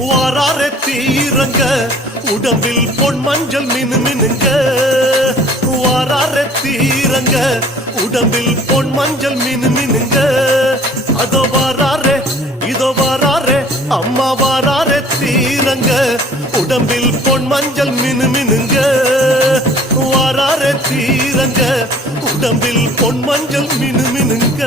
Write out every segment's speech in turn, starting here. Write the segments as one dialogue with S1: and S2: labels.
S1: வாராரே தீரங்க உடம்பில் பொன் மஞ்சள் மினு மினுங்க வாராரே தீரங்க உடம்பில் பொன் மஞ்சள் மினு மினுங்க அதோ வாராரே இதோ வாராரே அம்மா வாராரே தீரங்க உடம்பில் பொன் மஞ்சள் மினு மினுங்க வாராரே தீரங்க உடம்பில் பொன் மஞ்சள் மினு மினுங்க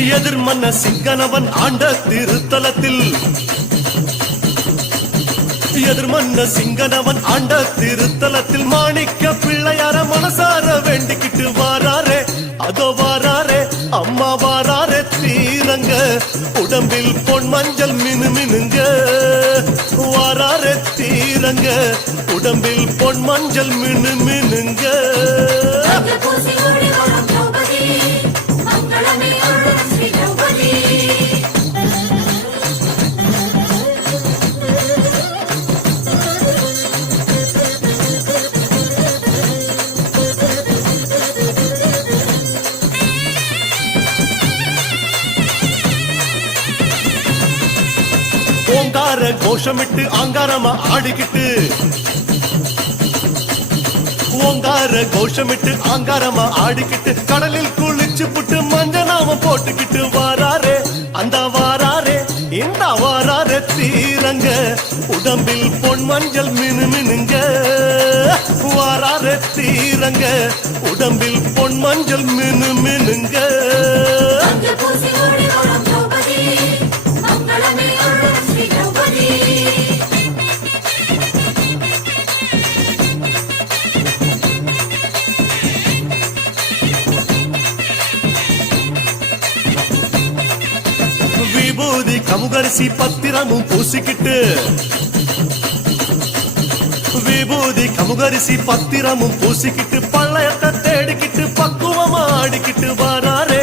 S1: எதிர்மன்ன சிங்கனவன் ஆண்ட திருத்தலத்தில். எதிர்மன்ன சிங்கனவன் ஆண்ட திருத்தலத்தில் மாணிக்க பிள்ளையார மனசார வேண்டிக்கிட்டு வாராரே அதோ வாராரே அம்மா வாராரே தீரங்க உடம்பில் பொன் மஞ்சள் மினு மினுங்க. வாராரே தீரங்க உடம்பில் பொன் மஞ்சள் மினு மினுங்க. ஓங்கார கோஷமிட்டு அங்காரமா ஆடிக்கிட்டு. ஓங்கார கோஷமிட்டு அங்காரமா ஆடிக்கிட்டு கடலில் குளிச்சு புட்டு மஞ்ச நாம போட்டுக்கிட்டு வாராரே அந்த வாராரே இந்த வாராரே தீரங்க. உடம்பில் பொன் மஞ்சள் மினு மினுங்க. வாராரே தீரங்க உடம்பில் பொன் மஞ்சள் மினு மினுங்க. விபூதி கமுகரிசி பத்திரமும் பூசிக்கிட்டு விபூதி கமுகரிசி பத்திரமும் பூசிக்கிட்டு பள்ளையத்தை தேடிக்கிட்டு பக்குவமா ஆடிக்கிட்டு வராரு.